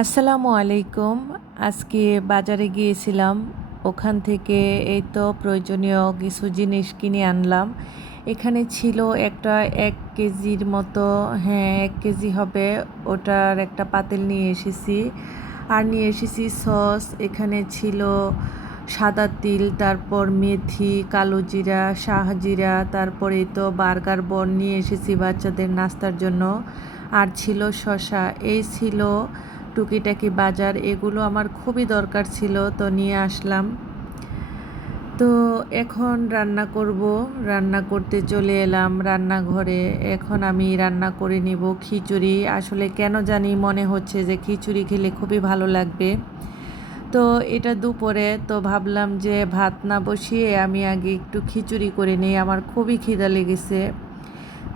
আসসালামু আলাইকুম। আজকে বাজারে গিয়েছিলাম। ওখান থেকে এই তো প্রয়োজনীয় কিছু জিনিস কিনে আনলাম। এখানে ছিল একটা এক কেজির মতো হ্যাঁ এক কেজি হবে। ওটার একটা পাতিল নিয়ে এসেছি। আর নিয়ে এসেছি সস। এখানে ছিল সাদা তিল, তারপর মেথি, কালো জিরা শাহজিরা তারপরে তো বার্গার বন নিয়ে এসেছি বাচ্চাদের নাস্তার জন্য। আর ছিল শশা এই ছিল টুকিটাকি বাজার, এগুলো আমার খুবই দরকার ছিল, তো নিয়ে আসলাম। তো এখন রান্না করব, রান্না করতে চলে এলাম রান্নাঘরে। এখন আমি রান্না করে নিব খিচুড়ি। আসলে কেন জানি মনে হচ্ছে যে খিচুড়ি খেলে খুবই ভালো লাগবে। তো এটা দুপুরে, তো ভাবলাম যে ভাত না বসিয়ে আমি আগে একটু খিচুড়ি করে নিই, আমার খুবই খিদা লেগেছে।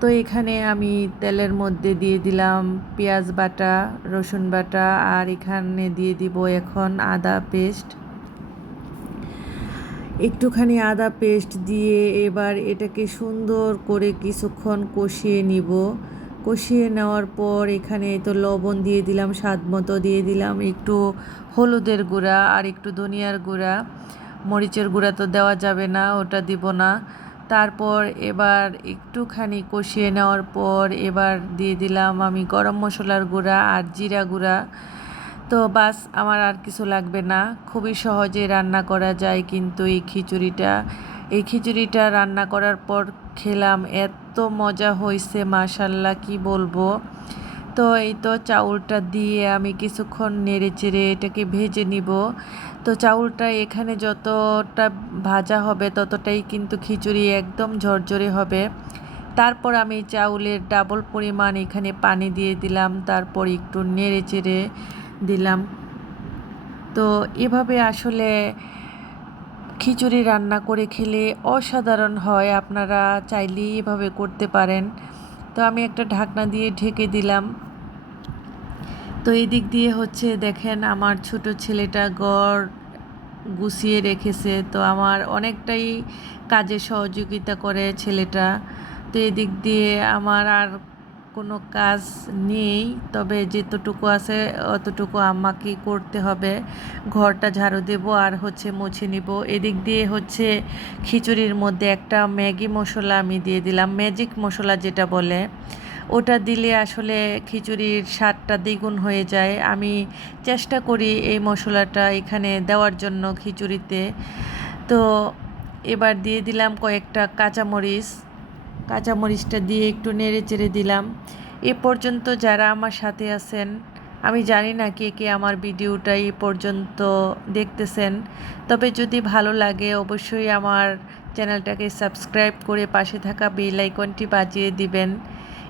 তো এখানে আমি তেলের মধ্যে দিয়ে দিলাম পেঁয়াজ বাটা, রসুন বাটা আর এখানে দিয়ে দিব এখন আদা পেস্ট। একটুখানি আদা পেস্ট দিয়ে এবার এটাকে সুন্দর করে কিছুক্ষণ কষিয়ে নিব। কষিয়ে নেওয়ার পর এখানে তো লবণ দিয়ে দিলাম, স্বাদ মতো দিয়ে দিলাম, একটু হলুদের গুঁড়া আর একটু ধনিয়ার গুঁড়া। মরিচের গুঁড়া তো দেওয়া যাবে না, ওটা দিব না। তারপর এবার একটুখানি কষিয়ে নেওয়ার পর এবার দিয়ে দিলাম আমি গরম মশলার গুঁড়া আর জিরা গুঁড়া। তো বাস, আমার আর কিছু লাগবে না। খুবই সহজে রান্না করা যায় কিন্তু এই খিচুড়িটা। এই খিচুড়িটা রান্না করার পর খেলাম, এত মজা হয়েছে মাশাল্লাহ, কি বলব? তো এই তো চাউলটা দিয়ে আমি কিছুক্ষণ নেড়ে চেড়ে এটাকে ভেজে নিব। তো চাউলটা এখানে যতটা ভাজা হবে ততটাই কিন্তু খিচুড়ি একদম ঝরঝরে হবে। তারপর আমি চাউলের ডাবল পরিমাণ এখানে পানি দিয়ে দিলাম, তারপর একটু নেড়ে চেড়ে দিলাম। তো এভাবে আসলে খিচুড়ি রান্না করে খেলে অসাধারণ হয়, আপনারা চাইলেই এভাবে করতে পারেন। তো আমি একটা ঢাকনা দিয়ে ঢেকে দিলাম। তো এই দিক দিয়ে হচ্ছে দেখেন আমার ছোট ছেলেটা গড় গুছিয়ে রেখেছে, তো আমার অনেকটাই কাজে সহযোগিতা করে ছেলেটা। তো এদিক দিয়ে আমার আর কোনো কাজ নেই, তবে যেতটুকু আছে অতটুকু আমাকে করতে হবে। ঘরটা ঝাড়ু দেব আর হচ্ছে মুছে নিব। এদিক দিয়ে হচ্ছে খিচুড়ির মধ্যে একটা ম্যাগি মশলা আমি দিয়ে দিলাম। ম্যাজিক মশলা যেটা বলে ওটা দিলে আসলে খিচুড়ির স্বাদটা দ্বিগুণ হয়ে যায়। আমি চেষ্টা করি এই মশলাটা এখানে দেওয়ার জন্য খিচুড়িতে। তো এবার দিয়ে দিলাম কয়েকটা কাঁচামরিচ। কাঁচামরিচটা দিয়ে একটু নেড়ে চেড়ে দিলাম। এ পর্যন্ত যারা আমার সাথে আছেন, আমি জানি না কে কে আমার ভিডিওটা এই পর্যন্ত দেখতেছেন। তবে যদি ভালো লাগে অবশ্যই আমার চ্যানেলটাকে সাবস্ক্রাইব করে পাশে থাকা বেল আইকনটি বাজিয়ে দিবেন।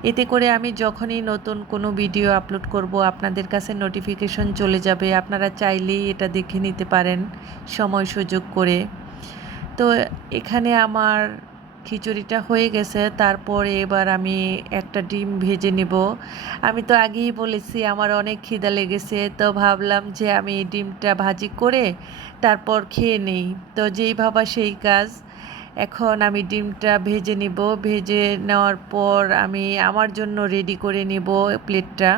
এতে করে আমি যখনই নতুন কোনো ভিডিও আপলোড করব, আপনাদের কাছে নোটিফিকেশন চলে যাবে। আপনারা চাইলেই এটা দেখে নিতে পারেন সময় সুযোগ করে। তো এখানে আমার খিচুড়িটা হয়ে গেছে, তারপরে এবার আমি একটা ডিম ভেজে নেব। আমি তো আগেই বলেছি, আমার অনেক খিদা লেগেছে, তো ভাবলাম যে আমি ডিমটা ভাজি করে তারপর খেয়ে নেই। তো যেই ভাবা সেই কাজ। এখন আমি ডিমটা ভেজে নিব। ভেজে নেওয়ার পর আমি আমার জন্য রেডি করে নিব প্লেটটা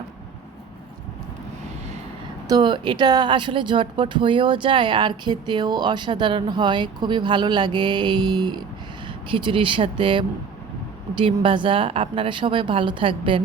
তো এটা আসলে ঝটপট হয়েও যায়, আর খেতেও অসাধারণ হয়। খুবই ভালো লাগে এই খিচুড়ির সাথে ডিম ভাজা। আপনারা সবাই ভালো থাকবেন।